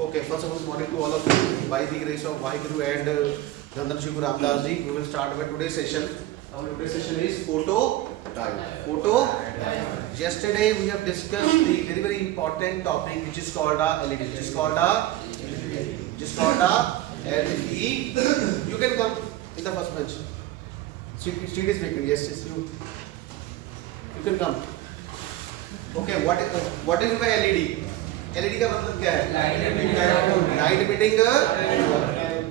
Okay, first of all, good morning to all of you. By the grace of Vaheguru and Dhandan Shri Guru Ramdas Ji, we will start with today's session. Our today's session is photo diode. Photo. Yesterday we have discussed the very very important topic which is called a LED. Which is called a LED. You can come in the first bench. Street is vacant. Yes, you can come. Okay, what is my LED? LED का मतलब क्या है? Light emitting.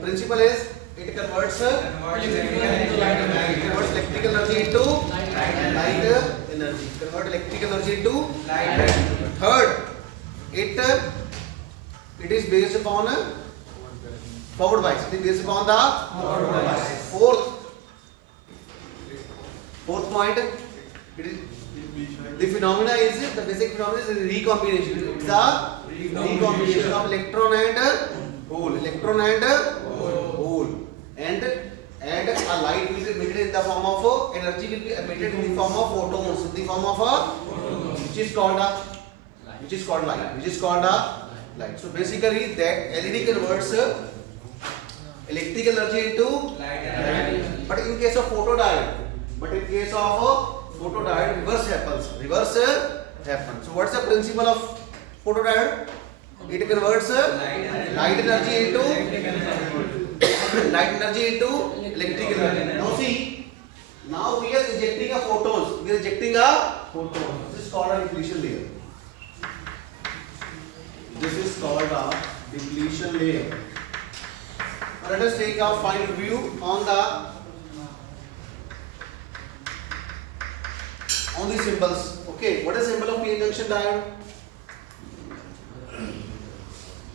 Principle is it converts electrical energy into light energy. Convert electrical energy into light. Third, it is based upon forward bias. It is based upon the forward bias. Fourth point, the phenomena is the basic phenomena is recombination. It's a recombination of electron and hole. And a light will be emitted in the form of energy will be emitted in the form of photons. In the form of which is called light. So basically that LED converts electrical energy into light. But in case of photodiode, reverse happens. So what's the principle of photodiode? It converts light energy into electrical energy. Now see, now we are ejecting a photons. This is called a depletion layer. Now let us take a final view on the symbols. Okay, what is the symbol of p-n junction diode?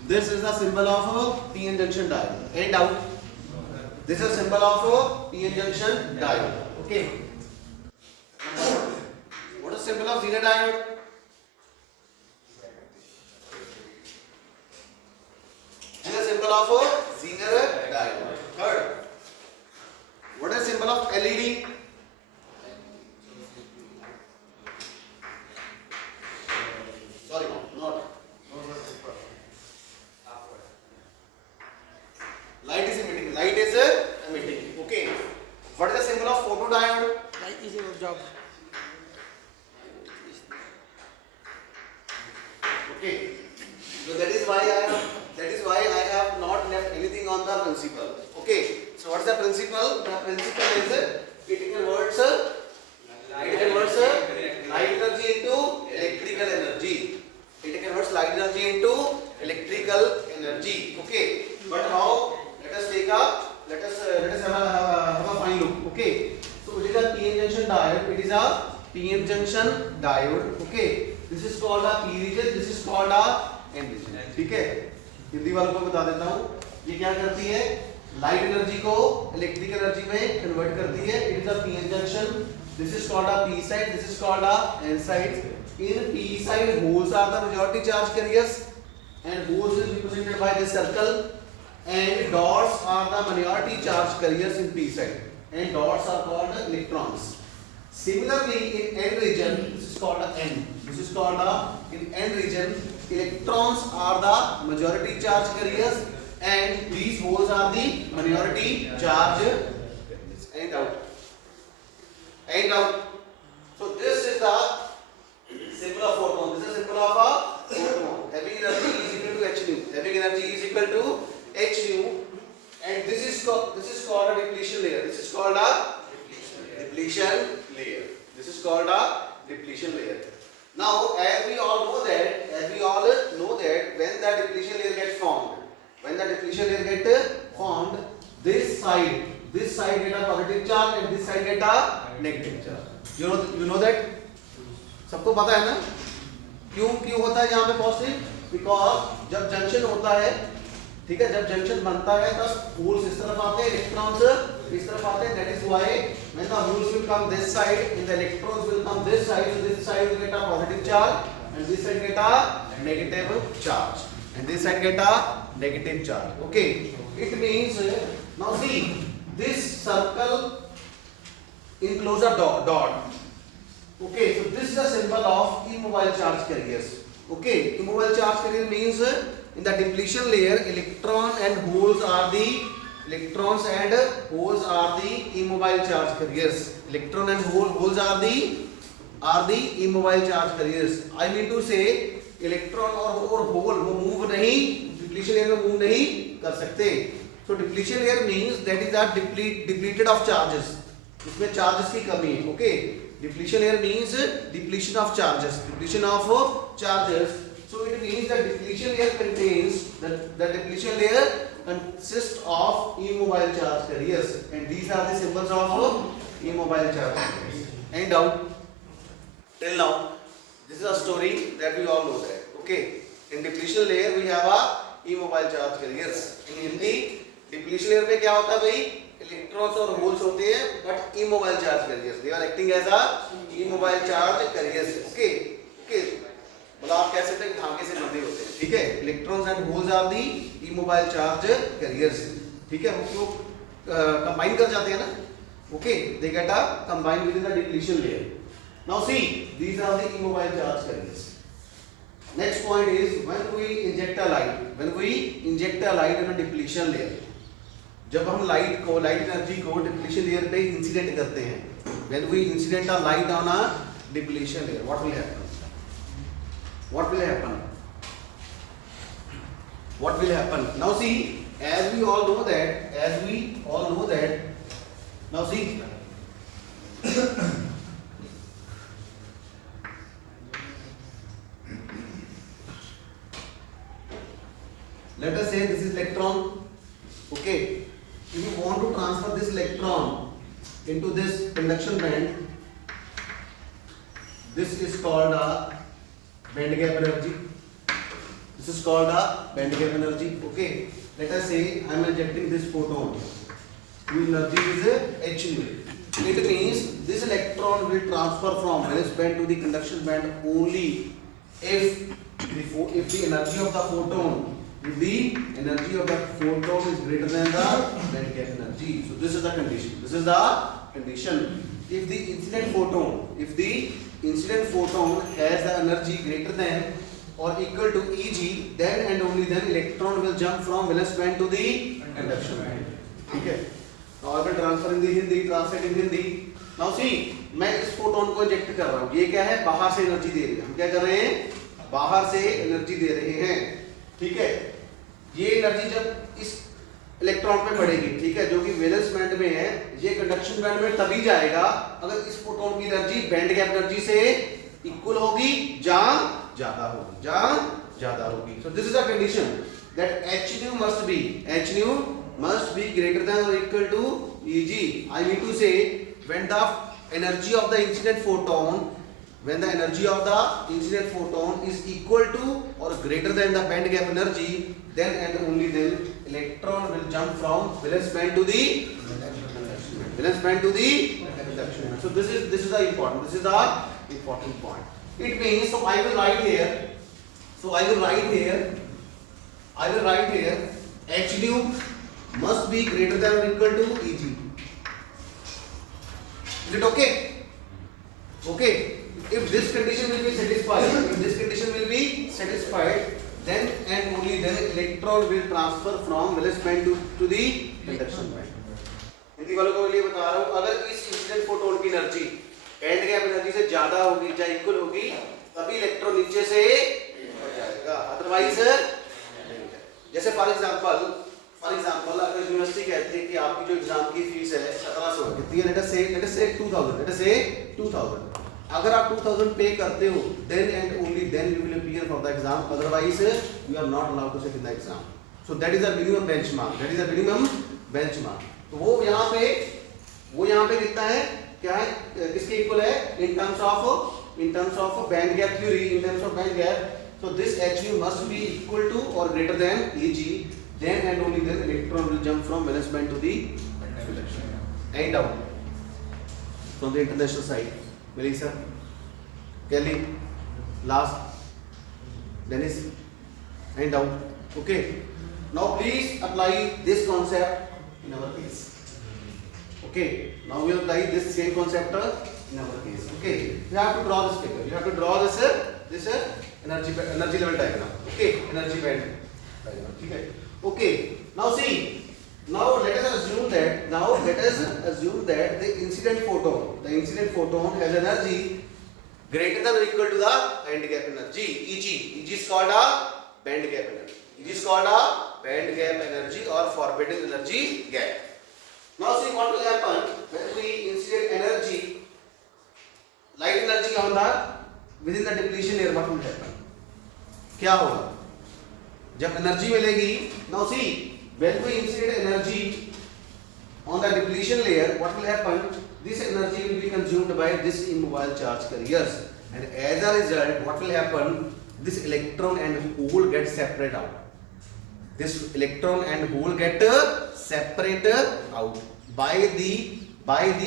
This is the symbol of p-n junction diode. Any doubt? This is a symbol of p-n junction diode. Okay. What is the symbol of Zener diode? This is a symbol of Zener diode. Third, what is the symbol of LED? Sorry, not. Light is emitting. Okay. What is the symbol of photodiode? Light is your job. Okay. So that is why I have not left anything on the principle. Okay. So what is the principle? The principle is it converts light energy into electrical energy. It converts light energy into electrical energy. Okay. But how? Let us have a fine look. Okay. So it is a p-n junction diode. Okay. This is called a p region. This is called a n region. ठीक है? हिंदी वालों को बता देता हूँ. ये क्या करती है? लाइट एनर्जी को इलेक्ट्रिकल एनर्जी में कन्वर्ट करती है. It is a p-n junction. This is called a p side. This is called a n side. In p side, holes are the majority charge carriers, and holes is represented by this circle. And dots are the minority charge carriers in p side, and dots are called electrons. Similarly, in n region, this is called n. In n region, electrons are the majority charge carriers, and these holes are the minority charge carriers. And out. So this is the symbol of photon. This is the symbol of a photon. Having energy is equal to h nu, and this is called a depletion layer. This is called a depletion layer. Now, as we all know that when the depletion layer gets formed, this side get a positive charge and this side get a negative charge. You know that? सबको पता है ना? क्यों होता है यहाँ पे positive? Because जब जंक्शन होता है, ठीक है, जब जंक्शन बनता है तब होल्स इस तरफ आते हैं, इलेक्ट्रॉन्स इस तरफ आते हैं. That is why when the holes will come this side and the electrons will come this side, so this side will get a positive charge and this side get a negative charge, and this side get a negative charge. Okay, it means now see this circle enclose a dot. Okay, so this is the symbol of immobile charge carriers. Okay, immobile charge carrier means in the depletion layer, electrons and holes are the immobile charge carriers. Electron and holes are the immobile charge carriers. I mean to say electron और hole वो move नहीं, depletion layer में move नहीं कर सकते. So depletion layer means that is are depleted of charges. इसमें charges की कमी है. Okay, depletion layer means depletion of charges. So it means that depletion layer contains the depletion layer consists of immobile charge carriers, and these are the symbols of immobile charge carriers. And down till now, this is a story that we all know that. Okay, in depletion layer we have a immobile charge carriers. In Hindi, depletion layer में क्या होता है भाई? Electrons और holes होते हैं, but immobile charge carriers. They are acting as a immobile charge carriers. Okay, मतलब आप कह सकते हैं धागे से जुड़े होते हैं. ठीक है, electrons and holes are the immobile charge carriers. ठीक है, वो कंबाइन कर जाते हैं ना. Okay, they get a combine within the depletion layer. Now see, these are the immobile charge carriers. Next point is when we inject a light in a depletion layer. जब हम light energy को depletion layer पे incident करते हैं, when we incident a light on a depletion layer, what will happen? What will happen? Now see, as we all know that, now see, let us say this is electron. Okay, if you want to transfer this electron into this conduction band, this is called a band gap energy. Okay, let us say I am injecting this photon. The energy is h nu. It means this electron will transfer from valence band to the conduction band only if the energy of the photon is greater than the band gap energy. So this is the condition. If the incident photon has the energy greater than or equal to Eg, then and only then electron will jump from valence band to the conduction band. ठीक है, now I will translate in Hindi. Now see, मैं इस photon को inject कर रहा हूँ. ये क्या है? बाहर से एनर्जी दे रहे हैं. हम क्या कर रहे हैं? बाहर से एनर्जी दे रहे हैं. ठीक है, ये एनर्जी जब इस इलेक्ट्रॉन पे पड़ेगी, ठीक है, जो कि वैलेंस बैंड में है, ये कंडक्शन बैंड में तभी जाएगा अगर इस फोटोन की एनर्जी बैंड गैप एनर्जी से इक्वल होगी, जहां ज्यादा होगी. So this is a condition that h nu must be greater than or equal to Eg. I mean to say, when the energy of the incident photon is equal to or greater than the band gap energy, then and only then electron will jump from valence band to the conduction band. So this is the important point. It means, so I will write here h nu must be greater than or equal to Eg. Is it okay? If this condition will be satisfied, then and only then electron will transfer from valence band to the conduction band. Hindi वालों को लिए बता रहा हूँ, अगर इस incident photon की energy band gap energy से ज्यादा होगी, चाहे इक्वल होगी, तभी इलेक्ट्रॉन नीचे से ऊपर जाएगा. अदरवाइज जैसे फॉर एग्जांपल अगर यूनिवर्सिटी कहती है कि आपकी जो एग्जाम की फीस है 1700 कितनी है, लेट अस से 2000. अगर आप 2000 पे करते हो, then and only then you will appear for the exam, otherwise you are not allowed to sit in the exam. So that is a minimum benchmark. तो वो यहाँ पे कितना है, क्या है, किसके इक्वल है, in terms of band gap theory, in terms of band gap. So this h nu must be equal to or greater than Eg, then and only then electron will jump from valence band to the conduction band. And down from the international side, Melissa, Kelly, last, Dennis, and down. Okay, now please apply this concept in our case. Okay, now we will apply this same concept in our case. Okay, you have to draw this figure. You have to draw this energy level diagram. Okay, energy band. Diagram, ठीक है। Okay, now see, now let us assume that the incident photon has energy greater than or equal to the band gap energy, Eg is called a band gap energy, or forbidden energy gap. Now see what will happen when we incident energy, light energy on the within the depletion layer, what will happen, क्या होगा जब energy मिलेगी। Now see, when we incident energy on the depletion layer, what will happen, this energy will be consumed by this immobile charge carriers, and as a result what will happen, this electron and hole get separate out, by the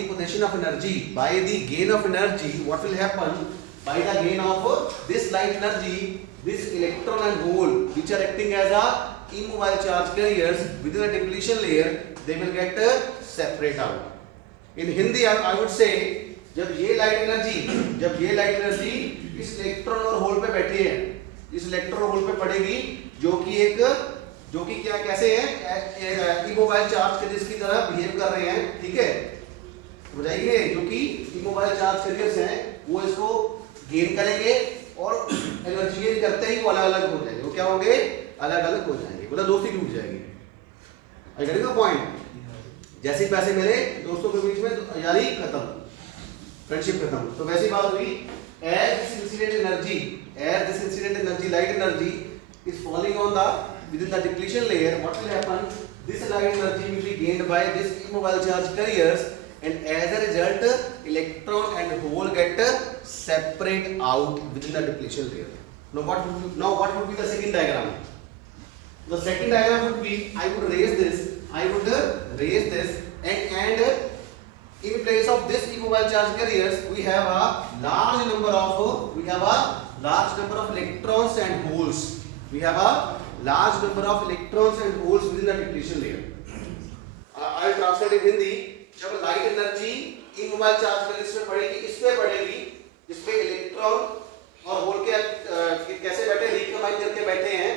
possession of energy, by the gain of energy. What will happen, by the gain of this light energy, this electron and hole which are acting as a immobile charge carriers within the depletion layer, they will get separate out. In Hindi I would say, जब ये light energy इस electron और whole पे बैठी है, इस electron और whole पे पड़ेगी, जो कि क्या कैसे है, इमोबाइल चार्ज कैरियर्स की तरह बिहेव कर रहे हैं, ठीक है, समझाइए। जो कि इमोबाइल चार्ज कैरियर्स हैं वो इसको गेन करेंगे और एनर्जी गेन करते ही वो अलग अलग हो जाएंगे। वो क्या होंगे, अलग अलग हो जाएंगे, मतलब दोस्ती टूट जाएगी। I get the point. जैसे पैसे मिले दोस्तों के बीच में यारी खत्म, फ्रेंडशिप खत्म। तो वैसी बात हुई, as this incident energy, light energy is falling on the within the depletion layer, what will happen, this light energy will be gained by this immobile charge carriers, and as a result electron and hole get separate out within the depletion layer. Now what would be the second diagram? The second diagram would be, I would raise this and in place of this immobile charge carriers we have a large number of electrons and holes. We have a large number of electrons and holes within the depletion layer. I will translate in Hindi. जब light energy immobile charge carriers में पड़ेगी, इस पे electron और whole के कैसे बैठे, recombine करके बैठे हैं,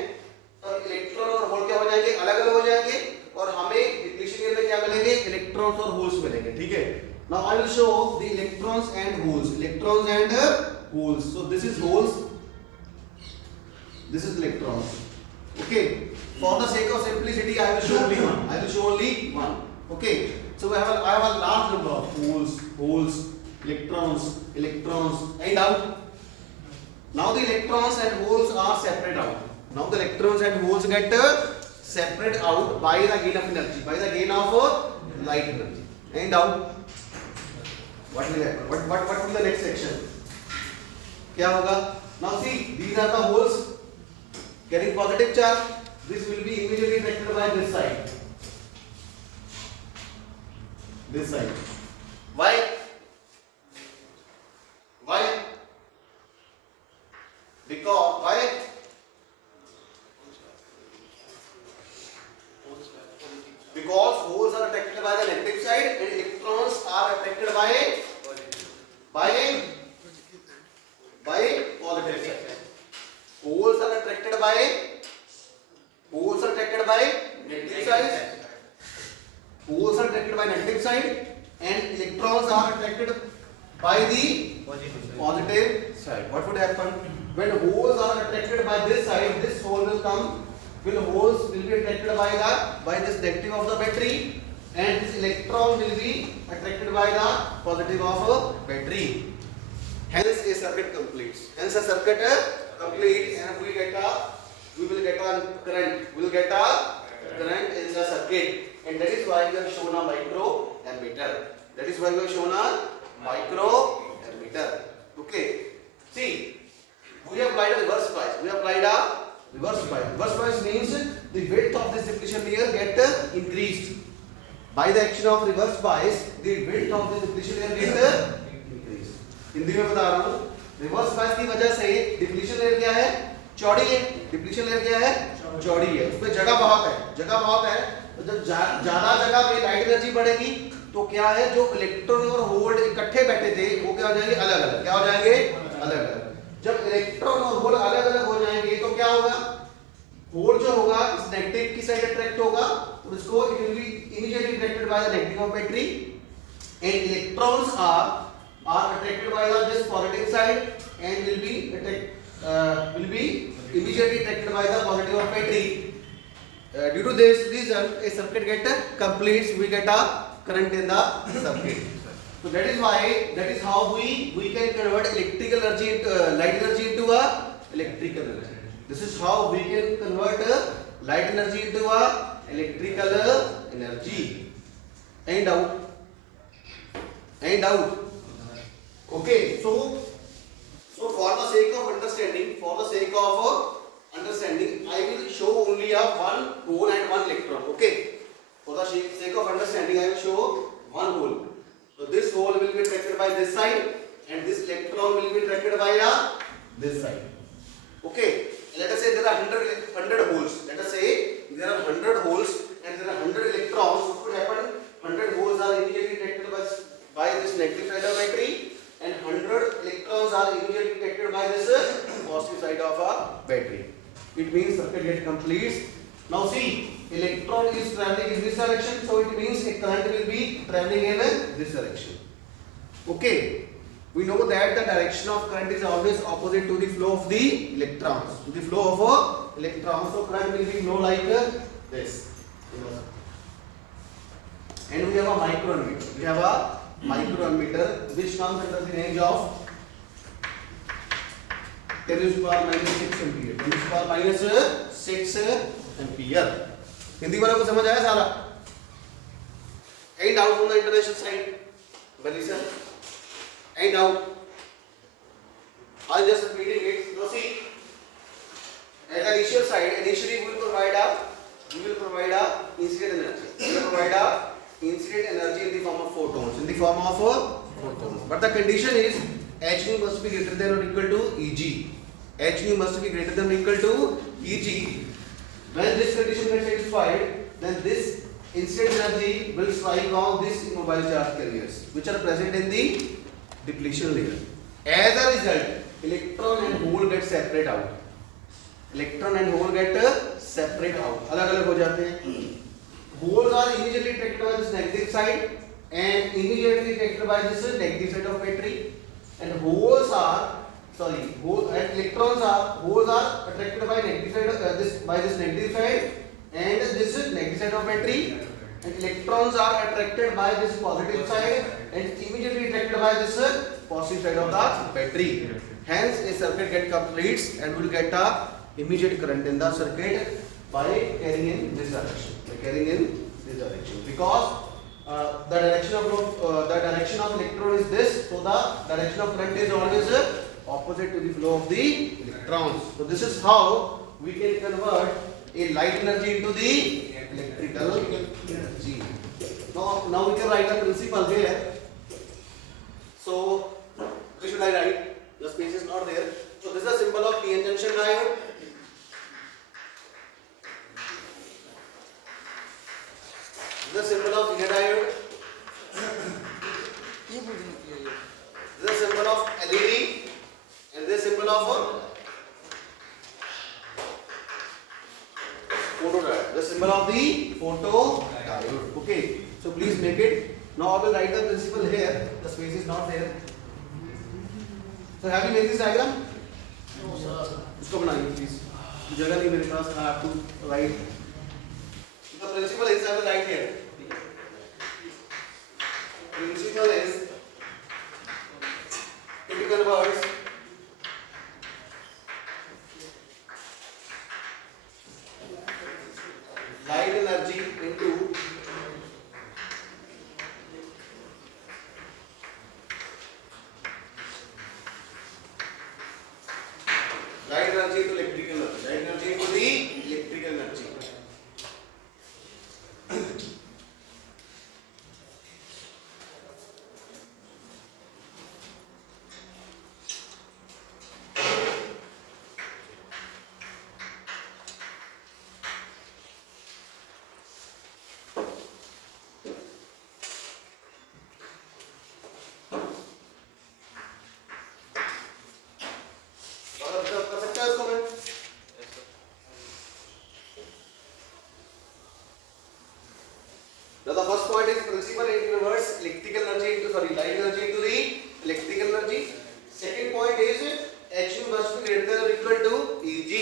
तो इलेक्ट्रॉन और होल क्या हो जाएंगे, अलग अलग हो जाएंगे, और हमें डिप्लीशन लेयर में क्या मिलेंगे, इलेक्ट्रॉन्स और होल्स मिलेंगे, ठीक है। Now I will show the electrons and holes. So this is holes, this is electrons. Okay, for the sake of simplicity I will show only one. Okay, so I have a large number of holes, electrons, and out. Now the electrons and holes are separate out. Now the electrons and holes get separate out by the gain of energy, by the gain of light energy, and out. What will happen? What will be the next section? क्या होगा? Now see, these are the holes carrying positive charge. This will be immediately attracted by this side. Why? Because holes are attracted by the negative side and electrons are attracted by positive side. Holes are attracted by negative side, and electrons are attracted by the positive side. What would happen when holes are attracted by this side? This hole will come. Holes will be attracted by this negative of the battery, and this electron will be attracted by the positive of battery. Hence a circuit completes. And we will get a current in the circuit, and that is why we have shown a microammeter. Okay, see, we applied a reverse bias. Reverse bias means the width of this depletion layer get increased. By the action of reverse bias, the width of this depletion layer get increased. Hindi में बता रहा हूँ, reverse bias की वजह से depletion layer क्या है, चौड़ी है। डिप्लीशन लेयर क्या है, चौड़ी है। उसमें जगह बहुत है। तो जब ज्यादा जगह पे लाइट एनर्जी बढ़ेगी तो क्या है, जो इलेक्ट्रॉन और होल इकट्ठे बैठे थे वो क्या हो जाएंगे, अलग अलग। जब इलेक्ट्रॉन और होल अलग अलग हो जाएंगे तो क्या होगा, होल जो होगा इस नेगेटिव की साइड अट्रैक्ट होगा और इसको it will be immediately attracted by the negative of battery and electrons are attracted by the this positive side and will be immediately attracted by the positive of battery. Due to this reason, a circuit get completes. We get a current in the circuit. So that is how we can convert electrical energy into light energy into a electrical energy. This is how we can convert light energy into a electrical energy. And out. Okay, so for the sake of understanding, I will show only a one hole and one electron. Okay, for the sake of understanding, I will show one hole. So this hole will be attracted by this side, and this electron will be attracted by this side. Okay, let us say there are 100 holes. Let us say there are 100 holes and there are 100 electrons. What could happen? 100 holes are immediately attracted by this negative side of battery, and 100 electrons are immediately attracted by this positive side of a battery. It means circuit get completes. Now see, electron is traveling in this direction, so it means a current will be traveling in this direction. Okay, we know that the direction of current is always opposite to the flow of the electrons. To the flow of electrons, so current will be flow like this. And we have a microammeter. We have a microammeter which comes under the range of 10 to the power minus 6 ampere. 10 to the power minus 6 ampere. Hindi वालों को समझ आया सारा? Any doubt from the international side? Bali sir? Any doubt? I'll just repeating it. Now see, at the initial side, initially we will provide a incident energy. We will provide a incident energy in the form of photons. But the condition is h nu must be greater than or equal to Eg. H nu must be greater than or equal to Eg. When this condition gets satisfied, then this incident energy will strike all these immobile charge carriers which are present in the depletion layer. As a result, electron and hole get separate out. अलग-अलग हो जाते हैं. Holes are immediately attracted by this negative side and immediately attracted by this negative side of battery. And holes are attracted by negative side by this negative side and this negative side of battery, and electrons are attracted by this positive side and immediately attracted by this positive side of the battery. Hence a circuit get completes and will get a immediate current in the circuit by carrying in this direction. Because the direction of electron is this, so the direction of current is always opposite to the flow of the electrons. So this is how we can convert a light energy into the electrical energy. Now we can write the principle here. So where should I write? The space is not there. So this is a symbol of PN junction diode. This is a symbol of PN diode. This is a symbol of LED, and this symbol of photodiode. The symbol of the photodiode. Okay. So please make it. Now I will write the principle here. The space is not there. So have you made this diagram? No sir. इसको बनाइए please. जगह नहीं मेरे पास. I have to write. The principle is I will write here. Principle is it converts light energy into electrical energy. principle it converts electrical energy into light energy into the electrical energy. Second point is H must be greater than or equal to Eg.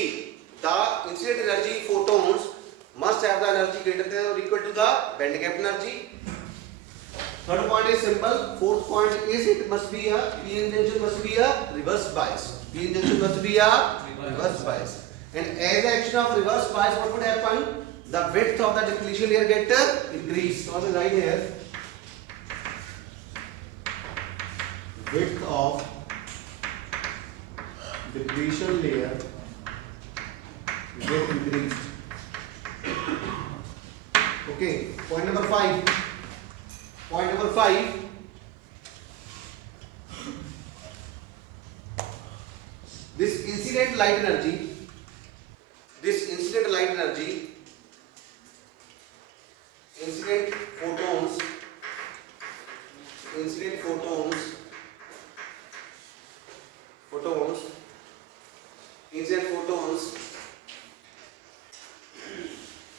The incident energy photons must have the energy greater than or equal to the band gap energy. Third point is simple. Fourth point is it must be a PN junction must be a reverse bias. PN junction must be a reverse bias. And as the action of reverse bias, what would happen? The width of the depletion layer get increased. So I will write here width of depletion layer get increased. Okay. Point number 5. Point number 5. This incident light energy, incident photons,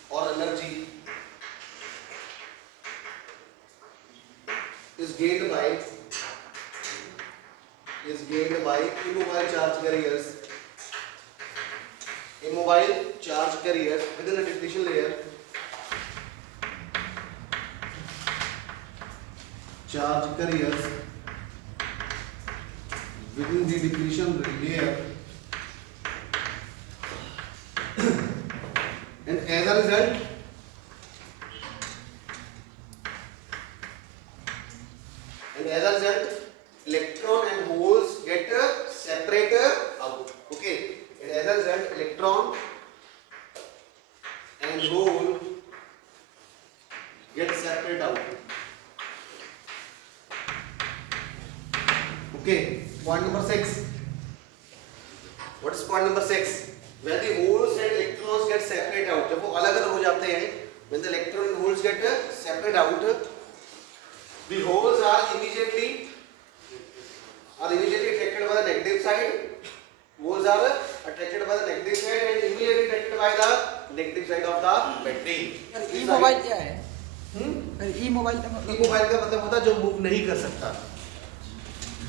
or energy is gained by immobile charge carriers within a depletion layer. Charge carriers within the depletion layer, and as a result electron and holes get separated out. Okay, and as a result electron and hole get separated out. Okay, point number 6. What is point number 6? When the holes and electrons get separated out, जब वो अलग-अलग हो जाते हैं, when the electron and holes get separated out, the holes are immediately attracted by the negative side. Holes are attracted by the negative side and immediately attracted by the negative side of the battery. E mobile क्या है? ई mobile का मतलब होता है जो move नहीं कर सकता.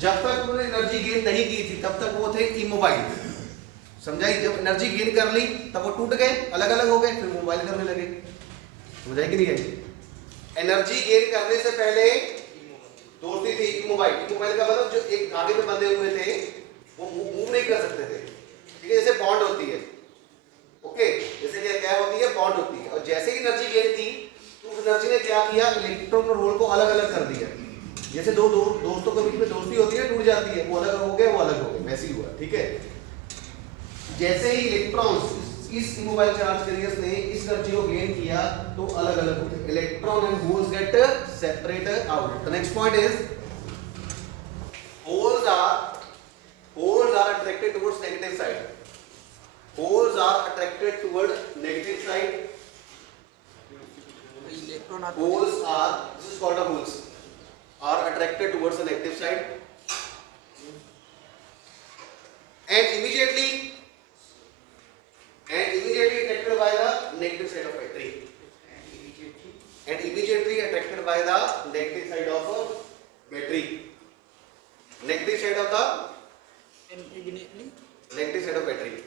जब तक उन्होंने एनर्जी गेन नहीं की थी तब तक वो थे इमोबाइल. समझाई? जब एनर्जी गेन कर ली तब वो टूट गए, अलग अलग हो गए, फिर मोबाइल करने लगे. समझाई कि नहीं है? एनर्जी गेन करने से पहले दोस्ती थी इमोबाइल. इमोबाइल का मतलब जो एक धागे में बंधे हुए थे वो मूव नहीं कर सकते थे. ठीक है, जैसे बॉन्ड होती है. ओके, जैसे क्या होती है? बॉन्ड होती है. और जैसे ही एनर्जी गेन थी तो उस एनर्जी ने क्या किया? इलेक्ट्रॉन और होल को अलग अलग कर दिया. जैसे दो दोस्तों के बीच में दोस्ती होती है, टूट जाती है, वो अलग हो गए, वो अलग हो गए, वैसे ही हुआ. ठीक है, जैसे ही इलेक्ट्रॉन्स इस इमोबाइल चार्ज कैरियर्स ने इस एनर्जी को गेन किया तो अलग अलग हो गए. Electron and holes get separated out. The next point is holes are attracted towards negative side. Holes are attracted toward negative side. Holes are, this is called holes, are attracted towards the negative side and immediately attracted by the negative side of battery. Negative side of battery.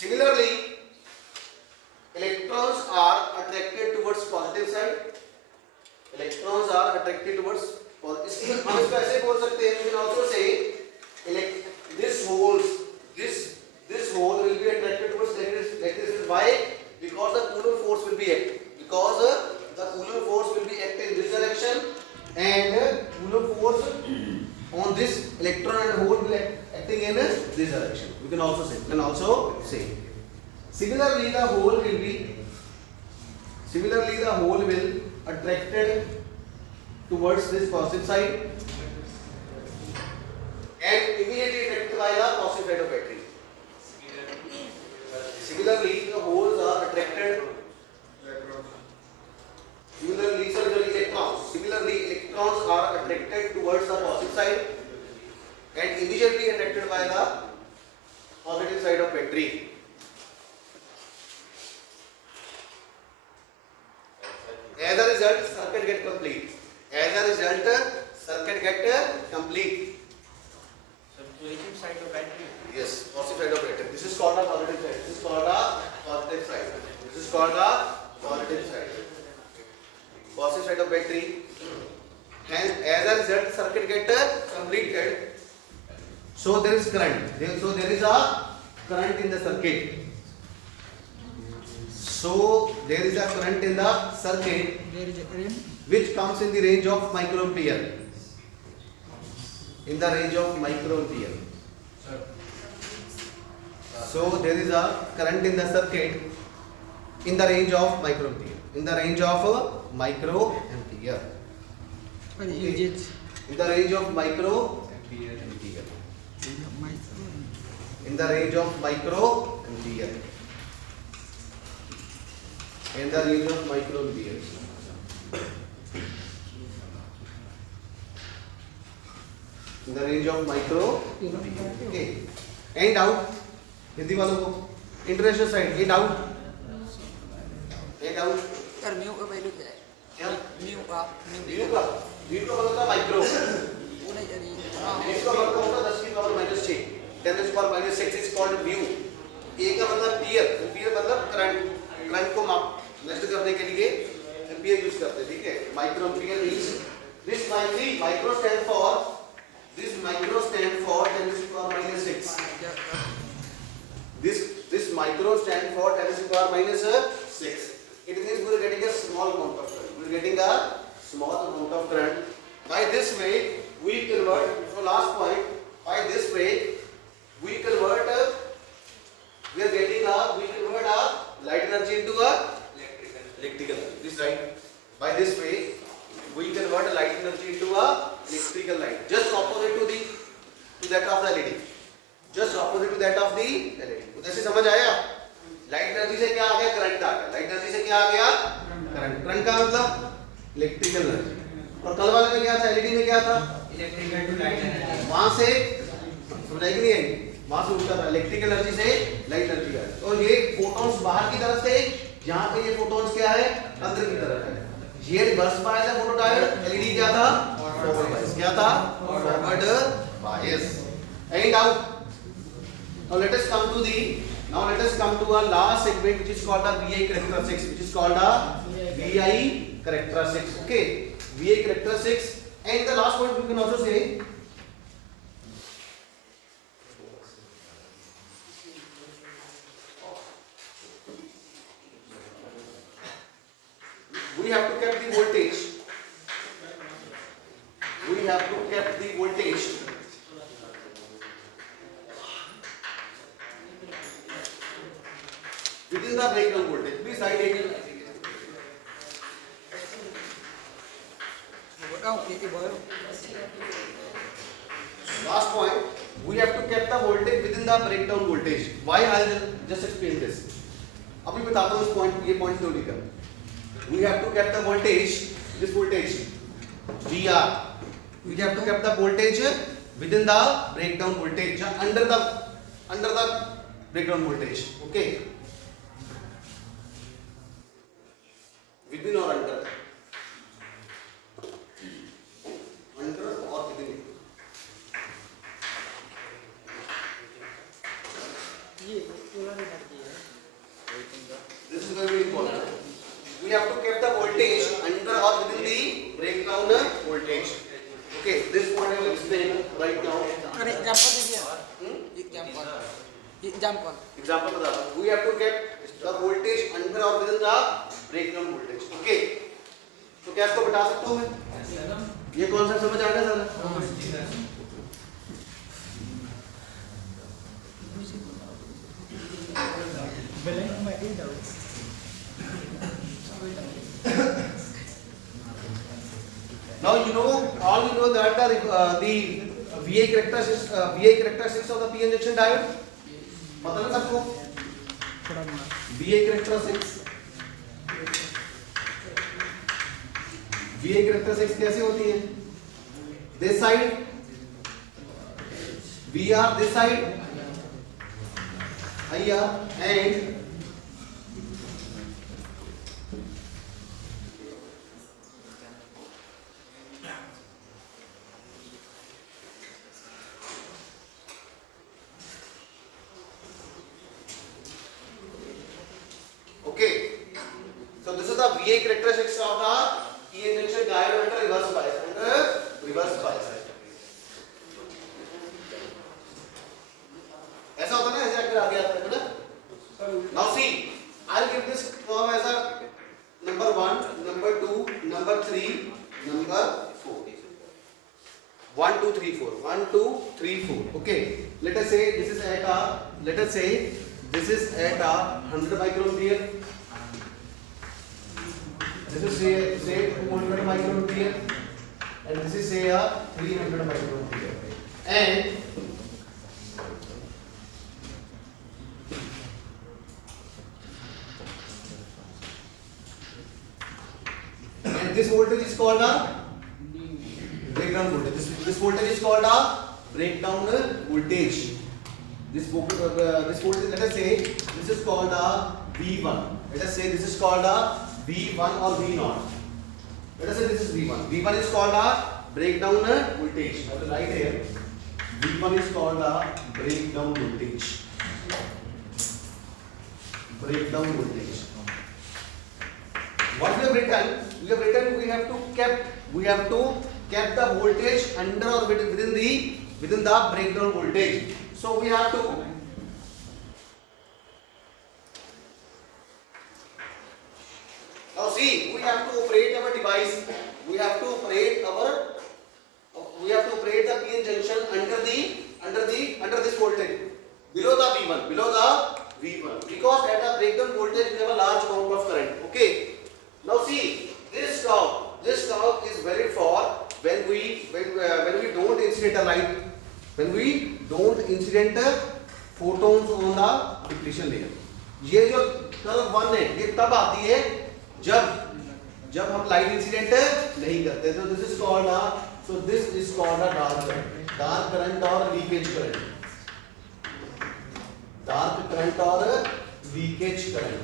Similarly, electrons are attracted towards positive side. Electrons are attracted towards positive. हम इसको ऐसे बोल सकते हैं. We can also say this hole will be attracted towards negative. Why? Because the Coulomb force will be acting. Because the Coulomb force will be acting in this direction, and Coulomb force on this electron and hole will acting in this direction. We can also say. Similarly, the hole will attracted towards this positive side and immediately attracted by the positive side of battery. Similarly, the holes are attracted. Similarly, electrons are attracted towards the positive side and immediately attracted by the positive side of battery. result, circuit get complete. As a result, circuit get complete. So positive side of battery. Yes, positive side of battery. This is called a positive side. This is called a positive side. This is called a positive side. Positive side of battery. Hence, as a result, circuit get completed. So there is current. So there is a current in the circuit. So there is a current in the circuit There is a current. which comes in the range of microampere. In the range of microampere. So there is a current in the circuit in the range of microampere. In the range of microampere. What Okay. is it? In the range of microampere. In the range of microampere. In the range of microampere. In the range of micro. Okay. And out. Hindi वालों को international side and out यार mu का value क्या है? क्या mu का mu का मतलब माइक्रो वो नहीं जानी। म्यू का मतलब होता है 10 की पावर -6 10 की पावर -6 इज कॉल्ड म्यू। ए का मतलब एम्पियर मतलब करंट को मेजर करने के लिए एम्पियर यूज करते हैं, ठीक है। Micro ampere means this micro stand for 10 की power -6। This micro stand for 10 to the power -6. It means we are getting a small amount of current. We are getting a small amount of current. By this way, we convert. So last point. By this way, we convert. We convert a light energy into a electrical energy. This right. By this way, we convert a light energy into a electrical light. Just opposite to that of the LED. Just opposite to that of the LED. जैसे समझ आया? Light energy से क्या आ गया? Current आ गया। Light energy से क्या आ गया? करंट। करंट का मतलब इलेक्ट्रिकल एनर्जी। और कल वाले में क्या था? एलईडी में क्या था? Electrical to light energy. वहां से समझाई कि नहीं? वहां से उठता था इलेक्ट्रिकल एनर्जी से लाइट एनर्जी आ। और ये फोटॉन्स बाहर की तरफ से, यहाँ पे ये फोटॉन्स क्या है? अंदर की तरफ है। ये रिवर्स बायस है फोटो डायोड। एलईडी क्या था? Forward bias. क्या था? Forward bias. And out. Now let us come to our last segment, which is called the VI characteristics, which is called the VI characteristics. Okay, VI characteristics, and the last point we can also say we have to keep the voltage. We have to keep the voltage. Within the breakdown voltage, please write it. Last point, we have to keep the voltage within the breakdown voltage. Why? I will just explain this. अभी बताता हूँ इस point, ये point note कर. We have to keep the voltage, this voltage, VR. We have to keep the voltage within the breakdown voltage, under the breakdown voltage. Okay. Within or under? Under or within? This is very important. We have to keep the voltage under or within the breakdown voltage. Okay, this point I will explain right now. अरे example दीजिए। Example बता रहा हूँ. We have to keep the voltage under or within the breakdown voltage. Okay. तो क्या इसको बता सकता हूँ मैं? ये कॉन्सेप्ट समझ आ गया sir? Now you know that the VI characteristics of the p injection diode. पता है सबको? VI characteristics कैसे होती है? This side, VR this side, IR and is the VA characteristics of the p n junction diode under reverse bias. Under reverse bias. ऐसा होता है ना, ऐसे अगर आगे आता है ना. Now see, I'll give this curve as a number 1, number 2, number 3, number 4. 1, 2, 3, 4. 1, 2, 3, 4. Okay. Let us say this is at a. Let us say this is at a 100 microampere. This is say 200 microampere, and this is say a 300 microampere. And this voltage is called a breakdown voltage. This voltage is called a breakdown voltage. This voltage, let us say this is called a V1. Let us say this is called a V1 or V0. Let us say this is V1. V1 is called a breakdown voltage. I will write here. V1 is called a breakdown voltage. Breakdown voltage. What we have written? We have to kept the voltage under or within the breakdown voltage. So we have to now see, we have to operate our device. We have to operate the PN junction under this voltage below the V1 because at a breakdown voltage we have a large amount of current. Okay. Now see, this curve is valid for when we don't incident a light, when we don't incident photons on the depletion layer. ये जो curve 1 है, ये तब आती है जब हम light incident नहीं करते. तो this is called a dark current or leakage current. Dark current or leakage current.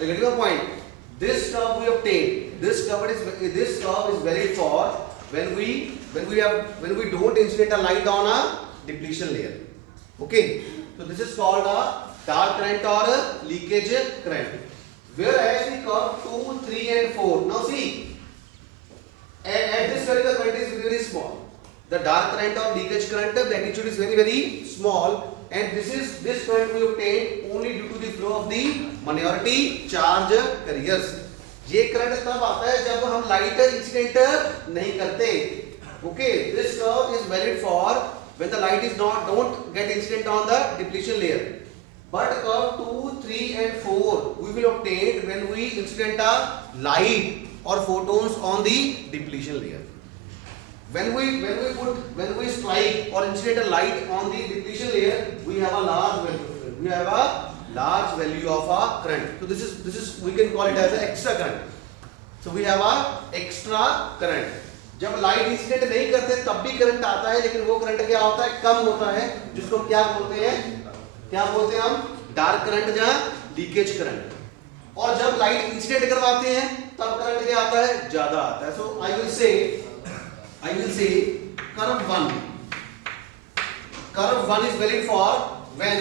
You get my point? This curve we obtain. This curve is valid for when we don't incident a light on a depletion layer. Okay. So this is called a dark current or a leakage current. Whereas the curve 2, 3, and 4. Now see, at this value the current is very small. The dark current or leakage current magnitude is very small. And this current we obtain only due to the flow of the minority charge carriers. ये current तब आता है जब हम light incident नहीं करते. Okay, this curve is valid for when the light is don't get incident on the depletion layer. But curve 2, 3, and 4 we will obtain when we incident a light or photons on the depletion layer. When we strike or incident a light on the depletion layer, we have a large value. We have a large value of a current. So this is we can call it as an extra current. So we have a extra current. जब light incident नहीं करते तब भी current आता है, लेकिन वो current क्या होता है, कम होता है, जिसको क्या बोलते हैं हम डार्क करंट या लीकेज करंट. और जब लाइट इंसिडेंट करवाते हैं तब करंट क्या आता है, ज्यादा आता है. सो I will say curve 1 is valid for when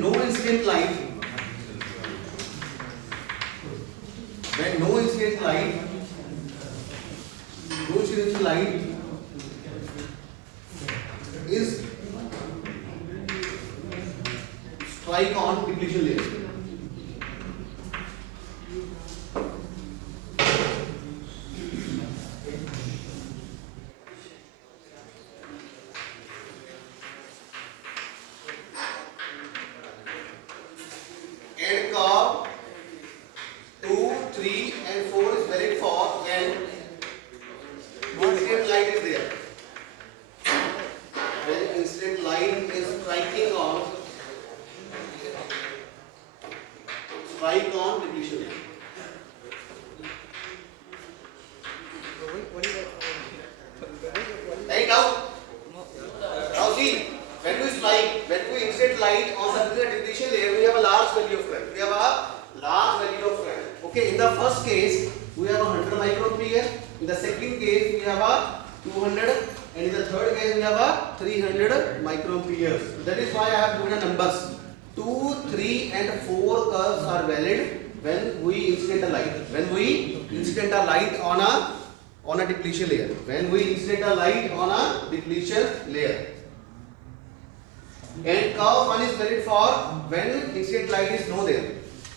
no incident light is strike on depletion layer. And curve 2, 3, and 4 is valid for when incident light is there. When incident light is striking on depletion layer. Any doubt? Now see, when we incident light on the depletion layer, we have a large value of current. Okay, in the first case we have 100 microampere. In the second case we have a 200, and in the third case we have a 300 microamperes. That is why I have given numbers. 2, 3 and 4 curves are valid when we incident a light. When we incident a light on a depletion layer. When we incident a light on a depletion layer. And curve 1 is valid for when incident light is no there.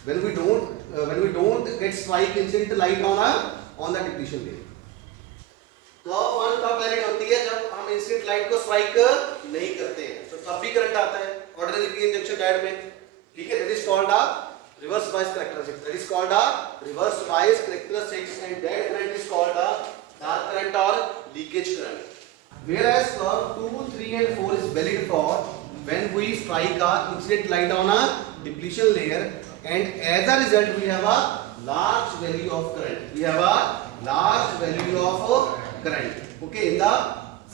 When we don't get strike incident light on the depletion layer. Curve 1 कब valid होती है? जब हम incident light को strike नहीं करते हैं, तो तब भी करंट आता है ऑर्डिनरी पी जंक्शन डायोड में, ठीक है. That is called a reverse bias characteristics. That is called a reverse bias characteristics and that current is called a dark current और leakage current. Whereas curve 2, 3 and 4 is valid for when we strike a incident light on a depletion layer, and as a result we have a large value of current. We have a large value of current, okay, in the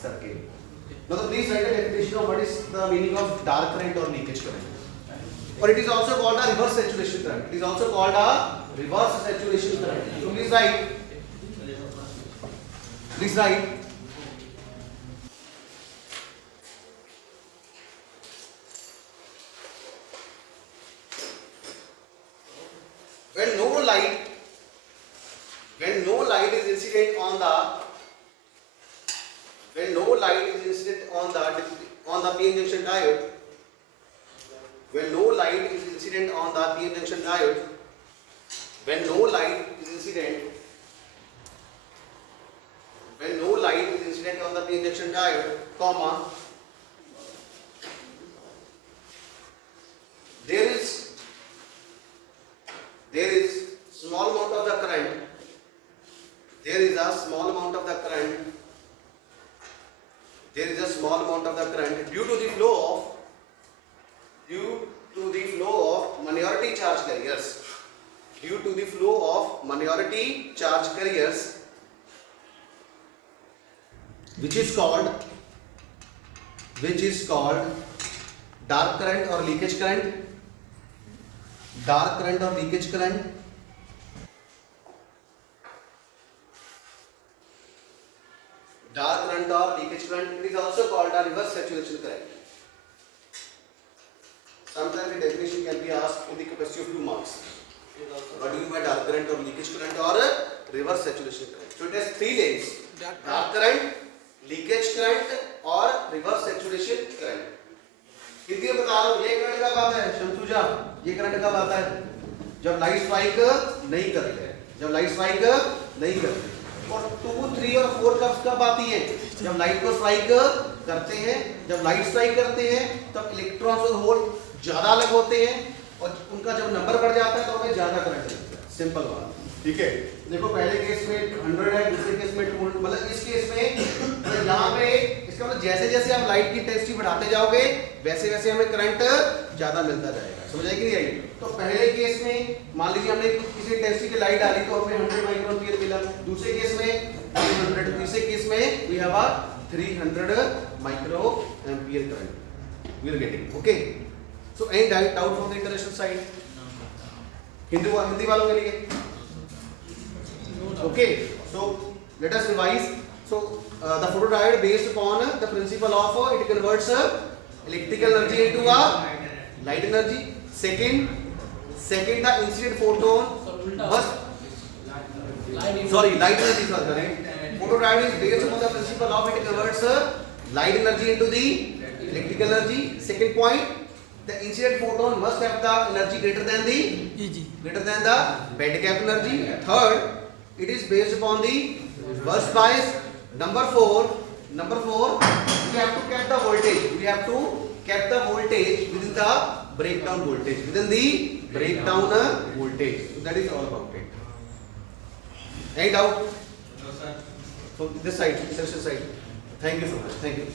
circuit. Now please write a definition of what is the meaning of dark current or leakage current. Or it is also called a reverse saturation current. It is also called a reverse saturation current. So please write. Please write. When no light is incident on the PN junction diode, when no light is incident on the PN junction diode, when no light is incident on the PN junction diode, comma, there is small amount of the current. There is a small amount of the current. There is a small amount of the current due to the flow of minority charge carriers. Due to the flow of minority charge carriers, which is called dark current or leakage current. Dark current or leakage current. Dark current or leakage current. It is also called a reverse saturation current. Sometimes the definition can be asked in the capacity of 2 marks. What do you mean by dark current or leakage current or reverse saturation current? So it has 3 names: dark current, leakage current और reverse saturation current. Hindi में बता रहा हूँ, ये current कब आता है शमसुजा? ये करंट कब आता है? जब लाइट स्ट्राइक नहीं करते हैं. जब लाइट स्ट्राइक नहीं करते. और 2, 3 और 4 कब आती है? जब लाइट को स्ट्राइक करते हैं. जब लाइट स्ट्राइक करते हैं तब इलेक्ट्रॉन्स और होल ज्यादा अलग होते हैं और उनका जब नंबर बढ़ जाता है तो हमें ज्यादा करंट लगता है. सिंपल बात, ठीक है. देखो पहले केस में 100 है, दूसरे केस में 200. मतलब इस केस में यहाँ पे इसका मतलब जैसे जैसे आप लाइट की इंटेंसिटी बढ़ाते जाओगे वैसे वैसे हमें करंट ज्यादा मिलता जाएगा. समझ आई कि नहीं आई? तो पहले केस में मान लीजिए हमने किसी इंटेंसिटी की लाइट डाली तो हमें 100 माइक्रो एम्पीयर मिला. दूसरे केस में 100. तीसरे केस में we have a 300 micro ampere current we are getting. Okay, so any doubt from the international side? Hindi वालों के लिए okay. So let us revise. So the photodiode based upon the principle of it converts electrical energy into a light energy. Second the incident photon must light energy is correct. Photodiode is based upon the principle of it converts light energy into the electrical energy. Second point, the incident photon must have the energy greater than the band gap energy. Third, it is based upon the reverse bias. Number 4, we have to cap the voltage. We have to cap the voltage within the breakdown voltage. So that is all about it. Any doubt? No, sir. So this side, session side. Thank you so much. Thank you.